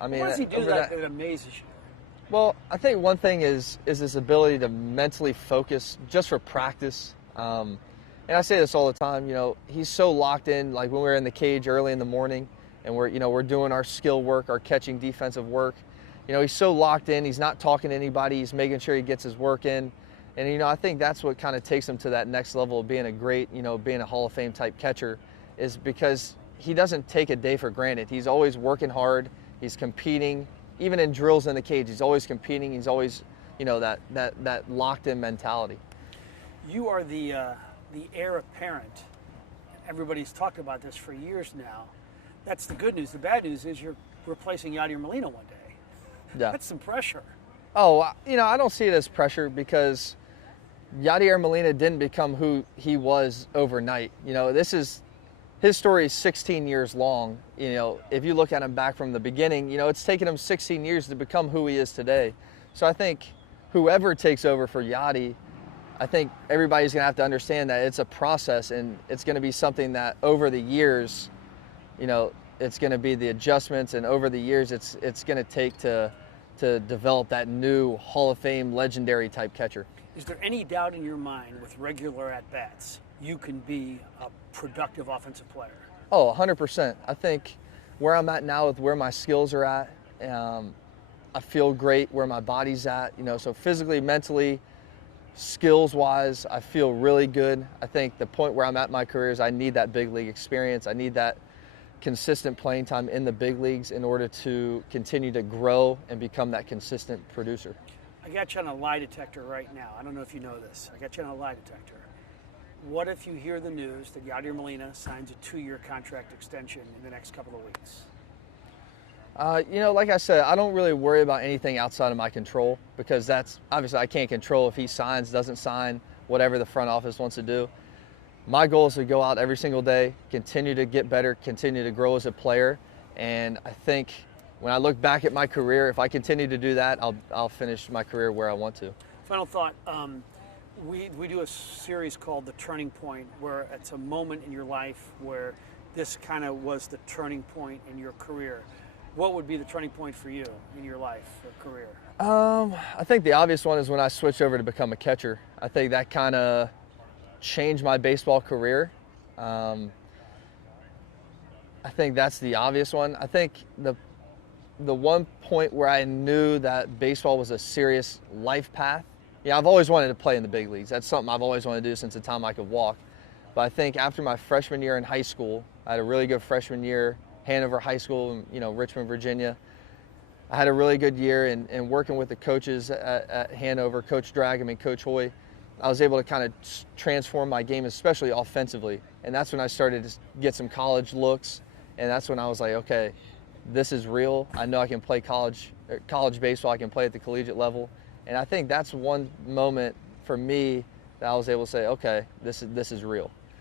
I mean, Why does he do that? It amazes you. Well, I think one thing is his ability to mentally focus just for practice. And I say this all the time. You know, he's so locked in. Like when we're in the cage early in the morning, and we're doing our skill work, our catching defensive work. You know, he's so locked in. He's not talking to anybody. He's making sure he gets his work in. And you know, I think that's what kind of takes him to that next level of being a great, you know, being a Hall of Fame type catcher, is because he doesn't take a day for granted. He's always working hard. He's competing. Even in drills in the cage, he's always competing. He's always, you know, that locked-in mentality. You are the heir apparent. Everybody's talked about this for years now. That's the good news. The bad news is you're replacing Yadier Molina one day. Yeah. That's some pressure. Oh, you know, I don't see it as pressure because Yadier Molina didn't become who he was overnight. You know, his story is 16 years long. You know, if you look at him back from the beginning, you know, it's taken him 16 years to become who he is today. So I think whoever takes over for Yadi, I think everybody's going to have to understand that it's a process, and it's going to be something that over the years, you know, it's going to be the adjustments, and over the years it's going to take to develop that new Hall of Fame legendary type catcher. Is there any doubt in your mind with regular at-bats you can be a productive offensive player? Oh, 100%. I think where I'm at now with where my skills are at, I feel great where my body's at. You know, so physically, mentally, skills-wise, I feel really good. I think the point where I'm at in my career is I need that big league experience. I need that consistent playing time in the big leagues in order to continue to grow and become that consistent producer. I got you on a lie detector right now. I don't know if you know this. I got you on a lie detector. What if you hear the news that Yadier Molina signs a 2-year contract extension in the next couple of weeks? You know, like I said, I don't really worry about anything outside of my control, because that's obviously I can't control if he signs, doesn't sign, whatever the front office wants to do. My goal is to go out every single day, continue to get better, continue to grow as a player, and I think when I look back at my career, if I continue to do that, I'll finish my career where I want to. Final thought. We do a series called The Turning Point, where it's a moment in your life where this kind of was the turning point in your career. What would be the turning point for you in your life or career? I think the obvious one is when I switched over to become a catcher. I think that kind of changed my baseball career. I think that's the obvious one. I think the one point where I knew that baseball was a serious life path. Yeah, I've always wanted to play in the big leagues. That's something I've always wanted to do since the time I could walk. But I think after my freshman year in high school, I had a really good freshman year, Hanover High School in, you know, Richmond, Virginia. I had a really good year, and working with the coaches at Hanover, Coach Dragom and Coach Hoy, I was able to kind of transform my game, especially offensively. And that's when I started to get some college looks, and that's when I was like, okay, this is real. I know I can play college baseball. I can play at the collegiate level. And I think that's one moment for me that I was able to say, okay, this is real.